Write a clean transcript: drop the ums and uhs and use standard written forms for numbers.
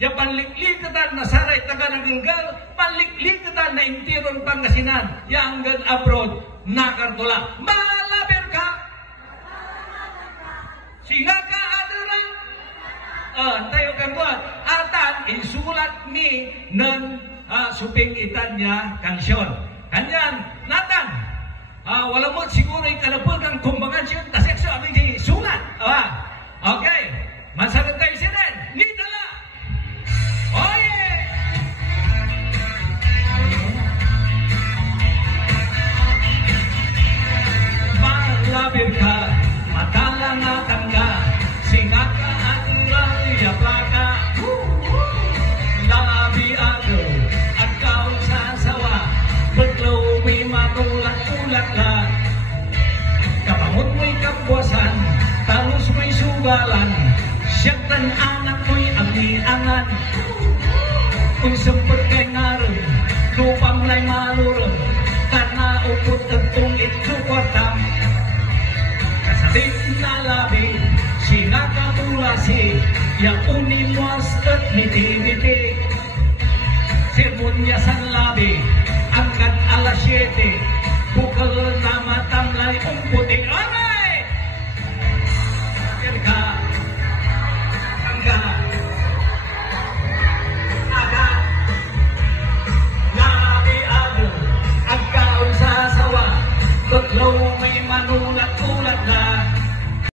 Ya panliklikatan na saray taga ng Gilgal, panliklikatan na intiron Pangasinan, ya hanggang abroad, nakartula. Malaber ka! Singa ka adarang? Tayo kang buhat. Atan, insulat mi ng suping itan niya kansyon. Kanyan, natan, wala mo siguro ikalapul kang kumbangan siya, tasekso aming di sulat. Okay, masagot tayo siya din. Nitala! Oye! Malabir ka, matalang atangga, singa ka aturang yaplaka. Labi ako, agaw sa sawa, baglaw may matulak-tulak la. Kapangot mo'y kapwasan, talos mo'y sugalan, siyatan anak mo'y amiangan. Kung sempet kay ngaron, lupang lay malurong, karena upot agtong itsukotam. Kasabit na labi, singa katulasi, ya unimwas at niti-niti. Sermonya sa labi,